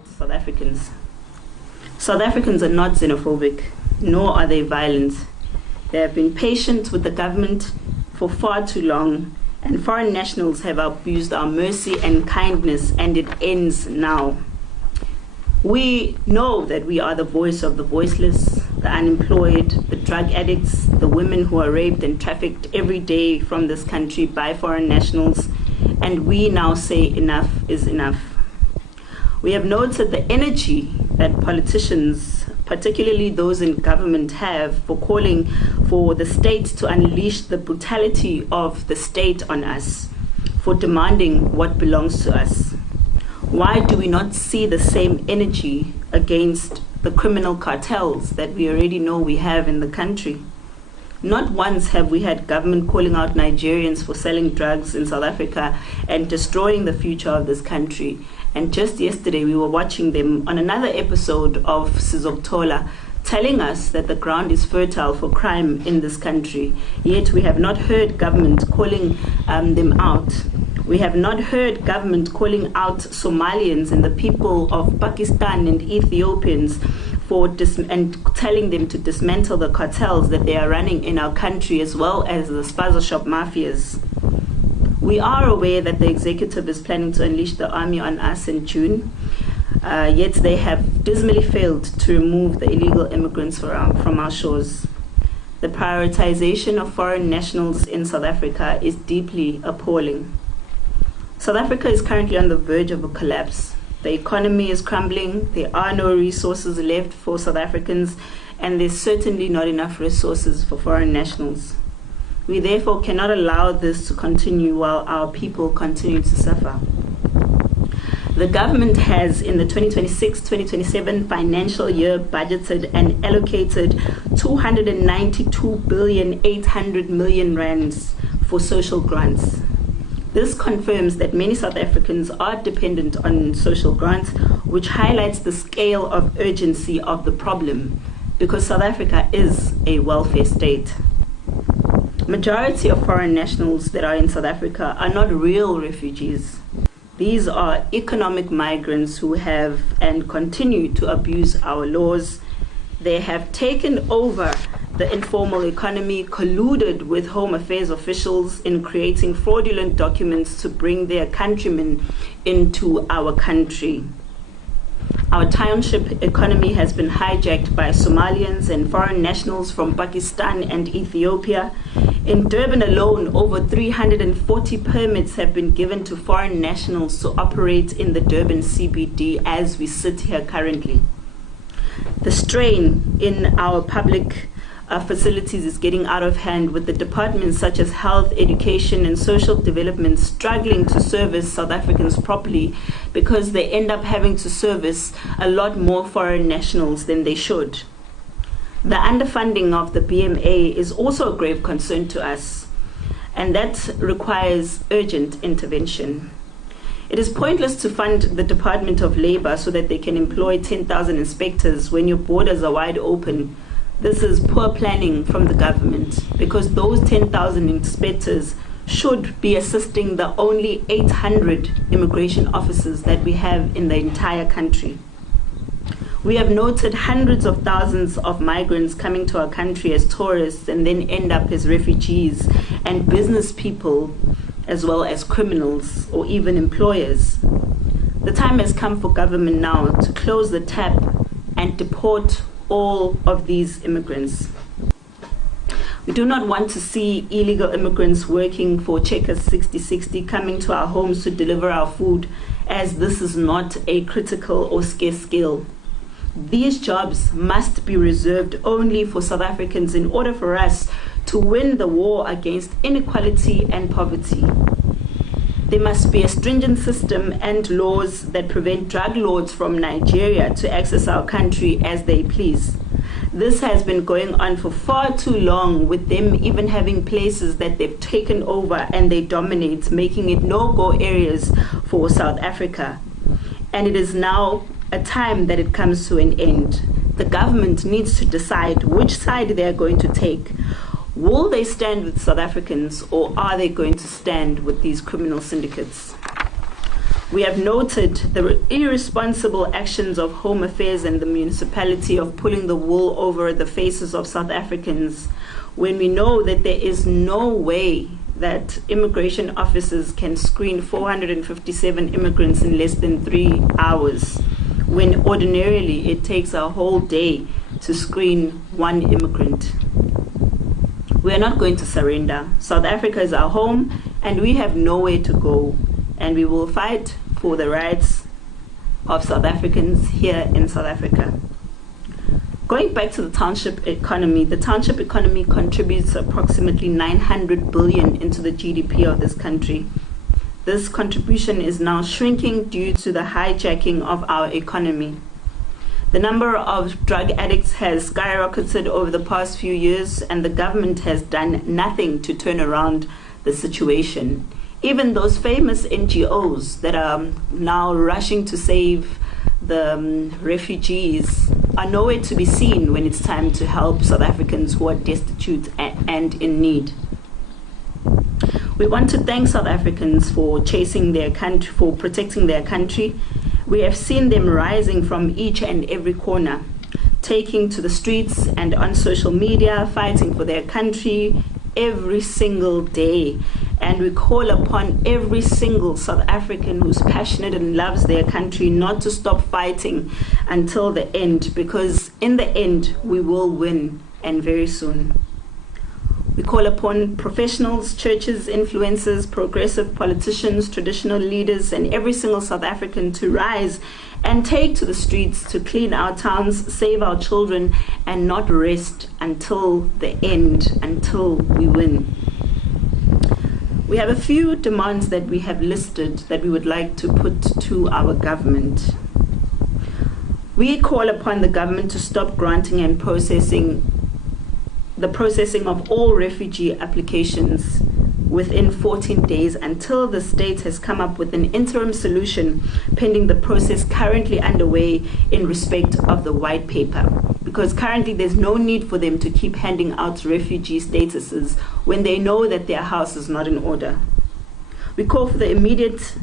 about South Africans. South Africans are not xenophobic, nor are they violent. They have been patient with the government for far too long, and foreign nationals have abused our mercy and kindness, and it ends now. We know that we are the voice of the voiceless, the unemployed, the drug addicts, the women who are raped and trafficked every day from this country by foreign nationals, and we now say enough is enough. We have noted the energy that politicians, particularly those in government, have for calling for the state to unleash the brutality of the state on us, for demanding what belongs to us. Why do we not see the same energy against the criminal cartels that we already know we have in the country? Not once have we had government calling out Nigerians for selling drugs in South Africa and destroying the future of this country. And just yesterday we were watching them on another episode of Sizokuthola telling us that the ground is fertile for crime in this country. Yet we have not heard government calling them out. We have not heard government calling out Somalians and the people of Pakistan and Ethiopians and telling them to dismantle the cartels that they are running in our country, as well as the spaza shop mafias. We are aware that the executive is planning to unleash the army on us in June, yet they have dismally failed to remove the illegal immigrants from our shores. The prioritization of foreign nationals in South Africa is deeply appalling. South Africa is currently on the verge of a collapse. The economy is crumbling, there are no resources left for South Africans, and there's certainly not enough resources for foreign nationals. We therefore cannot allow this to continue while our people continue to suffer. The government has, in the 2026-2027 financial year, budgeted and allocated 292.8 billion rands for social grants. This confirms that many South Africans are dependent on social grants, which highlights the scale of urgency of the problem, because South Africa is a welfare state. Majority of foreign nationals that are in South Africa are not real refugees. These are economic migrants who have and continue to abuse our laws. They have taken over the informal economy, colluded with Home Affairs officials in creating fraudulent documents to bring their countrymen into our country. Our township economy has been hijacked by Somalians and foreign nationals from Pakistan and Ethiopia. In Durban alone, over 340 permits have been given to foreign nationals to operate in the Durban CBD as we sit here currently. The strain in our public facilities is getting out of hand, with the departments such as health, education, and social development struggling to service South Africans properly because they end up having to service a lot more foreign nationals than they should. The underfunding of the BMA is also a grave concern to us, and that requires urgent intervention. It is pointless to fund the Department of Labor so that they can employ 10,000 inspectors when your borders are wide open. This is poor planning from the government, because those 10,000 inspectors should be assisting the only 800 immigration officers that we have in the entire country. We have noted hundreds of thousands of migrants coming to our country as tourists and then end up as refugees and business people, as well as criminals or even employers. The time has come for government now to close the tap and deport all of these immigrants. We do not want to see illegal immigrants working for Checkers 6060 coming to our homes to deliver our food, as this is not a critical or scarce skill. These jobs must be reserved only for South Africans in order for us to win the war against inequality and poverty. There must be a stringent system and laws that prevent drug lords from Nigeria to access our country as they please. This has been going on for far too long, with them even having places that they've taken over and they dominate, making it no-go areas for South Africa. And it is now a time that it comes to an end. The government needs to decide which side they are going to take. Will they stand with South Africans, or are they going to stand with these criminal syndicates? We have noted the irresponsible actions of Home Affairs and the municipality of pulling the wool over the faces of South Africans, when we know that there is no way that immigration officers can screen 457 immigrants in less than 3 hours, when ordinarily it takes a whole day to screen one immigrant. We are not going to surrender. South Africa is our home, and we have nowhere to go, and we will fight for the rights of South Africans here in South Africa. Going back to the township economy, the township economy contributes approximately 900 billion into the GDP of this country. This contribution is now shrinking due to the hijacking of our economy. The number of drug addicts has skyrocketed over the past few years, and the government has done nothing to turn around the situation. Even those famous NGOs that are now rushing to save the refugees are nowhere to be seen when it's time to help South Africans who are destitute and in need. We want to thank South Africans for chasing their country, for protecting their country. We have seen them rising from each and every corner, taking to the streets and on social media, fighting for their country every single day. And we call upon every single South African who's passionate and loves their country not to stop fighting until the end, because in the end, we will win, and very soon. We call upon professionals, churches, influencers, progressive politicians, traditional leaders, and every single South African to rise and take to the streets to clean our towns, save our children, and not rest until the end, until we win. We have a few demands that we have listed that we would like to put to our government. We call upon the government to stop granting and processing of all refugee applications within 14 days until the state has come up with an interim solution pending the process currently underway in respect of the white paper. Because currently there's no need for them to keep handing out refugee statuses when they know that their house is not in order. We call for the immediate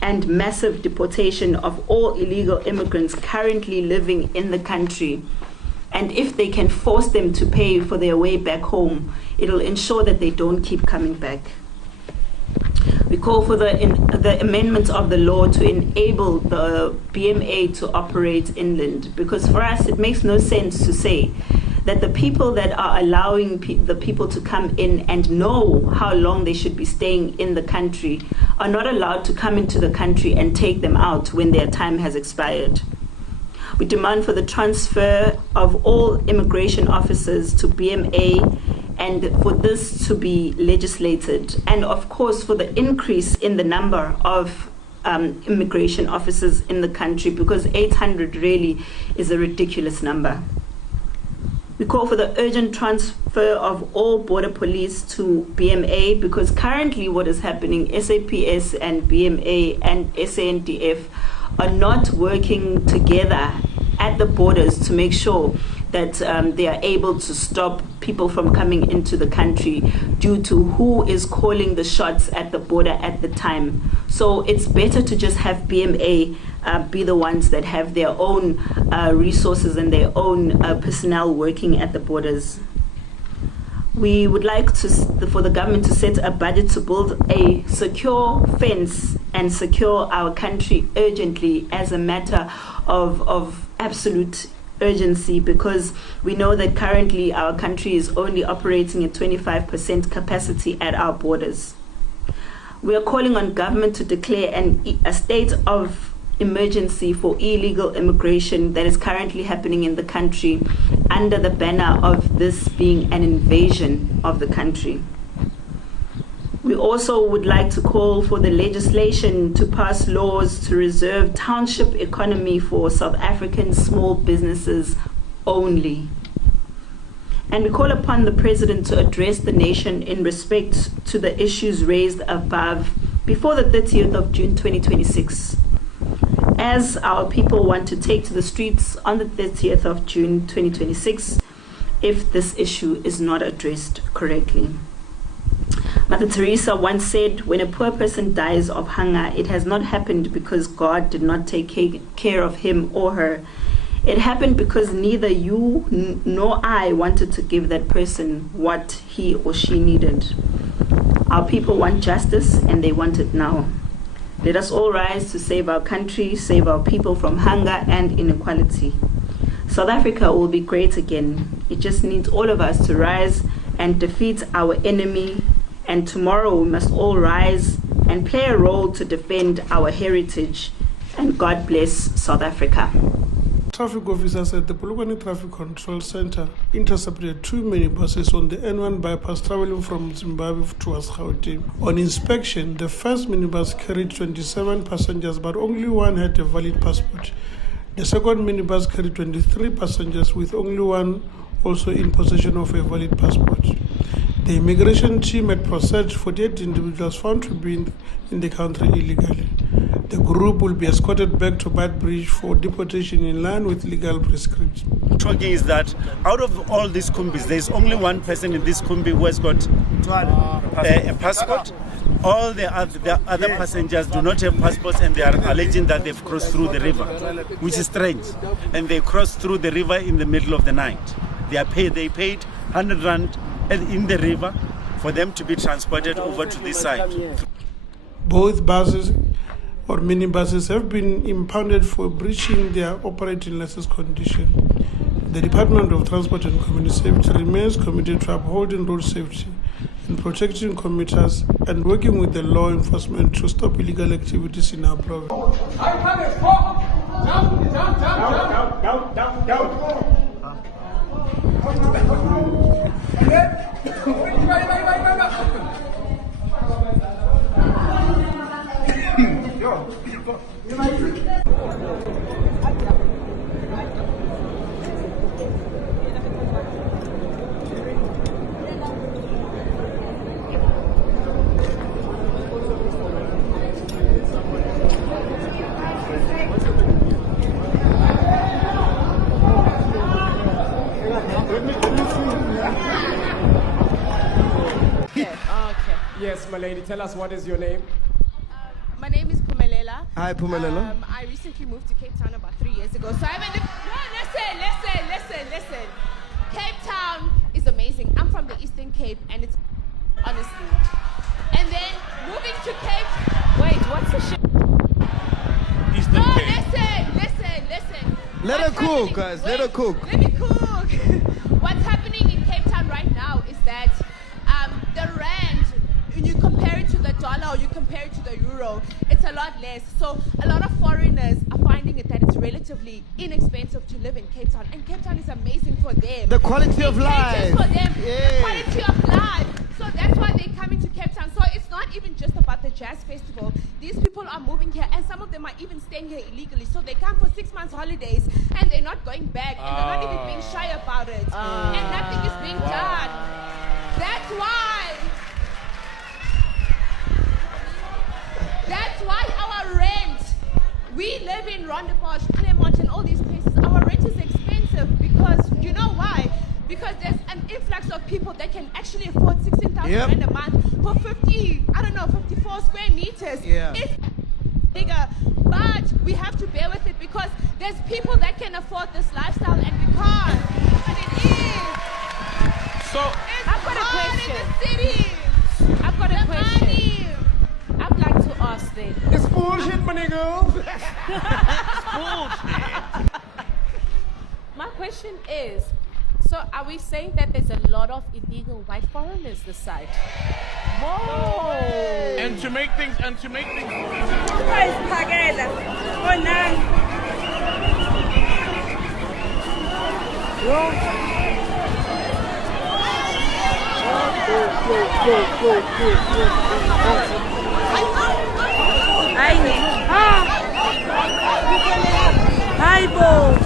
and massive deportation of all illegal immigrants currently living in the country. And if they can force them to pay for their way back home, it'll ensure that they don't keep coming back. We call for the amendment of the law to enable the BMA to operate inland, because for us it makes no sense to say that the people that are allowing the people to come in and know how long they should be staying in the country are not allowed to come into the country and take them out when their time has expired. We demand for the transfer of all immigration officers to BMA and for this to be legislated. And of course, for the increase in the number of immigration officers in the country, because 800 really is a ridiculous number. We call for the urgent transfer of all border police to BMA, because currently what is happening, SAPS and BMA and SANDF are not working together at the borders to make sure that they are able to stop people from coming into the country due to who is calling the shots at the border at the time. So it's better to just have BMA be the ones that have their own resources and their own personnel working at the borders. We would like for the government to set a budget to build a secure fence and secure our country urgently as a matter of absolute urgency, because we know that currently our country is only operating at 25% capacity at our borders. We are calling on government to declare a state of emergency for illegal immigration that is currently happening in the country under the banner of this being an invasion of the country. We also would like to call for the legislation to pass laws to reserve township economy for South African small businesses only. And we call upon the President to address the nation in respect to the issues raised above before the 30th of June 2026. As our people want to take to the streets on the 30th of June 2026 if this issue is not addressed correctly. Mother Teresa once said, when a poor person dies of hunger, it has not happened because God did not take care of him or her. It happened because neither you nor I wanted to give that person what he or she needed. Our people want justice, and they want it now. Let us all rise to save our country, save our people from hunger and inequality. South Africa will be great again. It just needs all of us to rise and defeat our enemy. And tomorrow we must all rise and play a role to defend our heritage. And God bless South Africa. Traffic officers at the Polokwane Traffic Control Center intercepted 2 minibuses on the N1 bypass traveling from Zimbabwe towards Gauteng. On inspection, the first minibus carried 27 passengers, but only one had a valid passport. The second minibus carried 23 passengers, with only one also in possession of a valid passport. The immigration team had processed 48 individuals found to be in the country illegally. The group will be escorted back to Beitbridge for deportation in line with legal prescription. Talking is that out of all these kumbis, there's only one person in this kumbi who has got a passport. All the other passengers do not have passports, and they are alleging that they've crossed through the river, which is strange. And they crossed through the river in the middle of the night. They paid 100 rand in the river for them to be transported over to this side. Both buses or minibuses have been impounded for breaching their operating license condition. The Department of Transport and Community Safety remains committed to upholding road safety and protecting commuters and working with the law enforcement to stop illegal activities in our province. Yes, my lady, tell us, what is your name? My name is Pumelela. Hi, Pumelela. I recently moved to Cape Town about 3 years ago. So I'm in the... No, listen. Cape Town is amazing. I'm from the Eastern Cape, and it's honestly. And then moving to Cape... Wait, what's the shit? Eastern No, Cape. listen. Let her cook, guys. Let her cook. Let me cook. What's happening in Cape Town right now is that the rand, when you compare it to the dollar or you compare it to the euro, it's a lot less. So a lot of foreigners are finding it that it's relatively inexpensive to live in Cape Town. And Cape Town is amazing for them. The quality of life. For them, Yeah. the quality of life. So that's why they're coming to Cape Town. So it's not even just about the jazz festival. These people are moving here, and some of them are even staying here illegally. So they come for 6 months holidays, and they're not going back, and they're not even being shy about it. And nothing is being done. That's why our rent, we live in Rondebosch, Claremont, and all these places, our rent is expensive because, you know why? Because there's an influx of people that can actually afford 16,000 rand a month for 54 square meters. Yeah. It's bigger, but we have to bear with it because there's people that can afford this lifestyle and we can't. But it is. So I've got a question. In the cities. I've got a question. Money. I'd like to ask them. It's bullshit, my nigga. My question is, so are we saying that there's a lot of illegal white foreigners this side? Whoa! and to make things Hi, Bo.